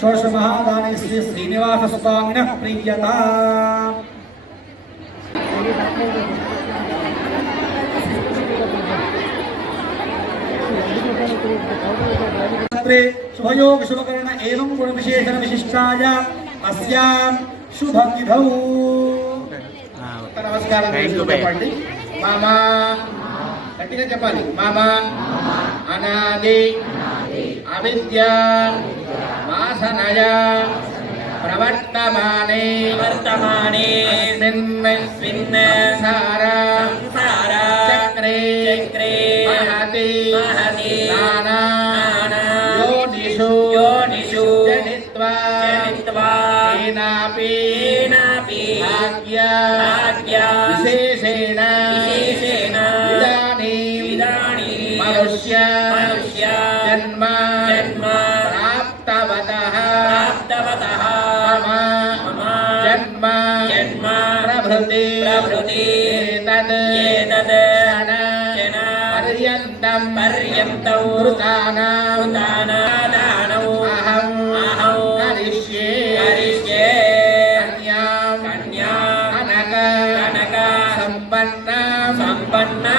षोडशमहादाने श्री श्रीनिवासस्वामिनः प्रीयताम्। शुभयोग शुभकर्ण एवं गुण विशेषण विशिष्टाय अस्यां शुभतिथौ नमस्कार చెప్పండి మామా గట్టిగా చెప్పాలి మామా అనాది అవిద్య వాసనయ ప్రవర్తమానే స్మిన్ సంసార చక్రే మహతి నానా योनिषु जनित्वा येनापि भाग्या विशेषेण इदानीं मनुष्य जन्म प्राप्तवतः मम जन्म प्रभृति एतद् पर्यन्तौ कृतानां अहं करिष्ये कन्यां कनक संपन्ना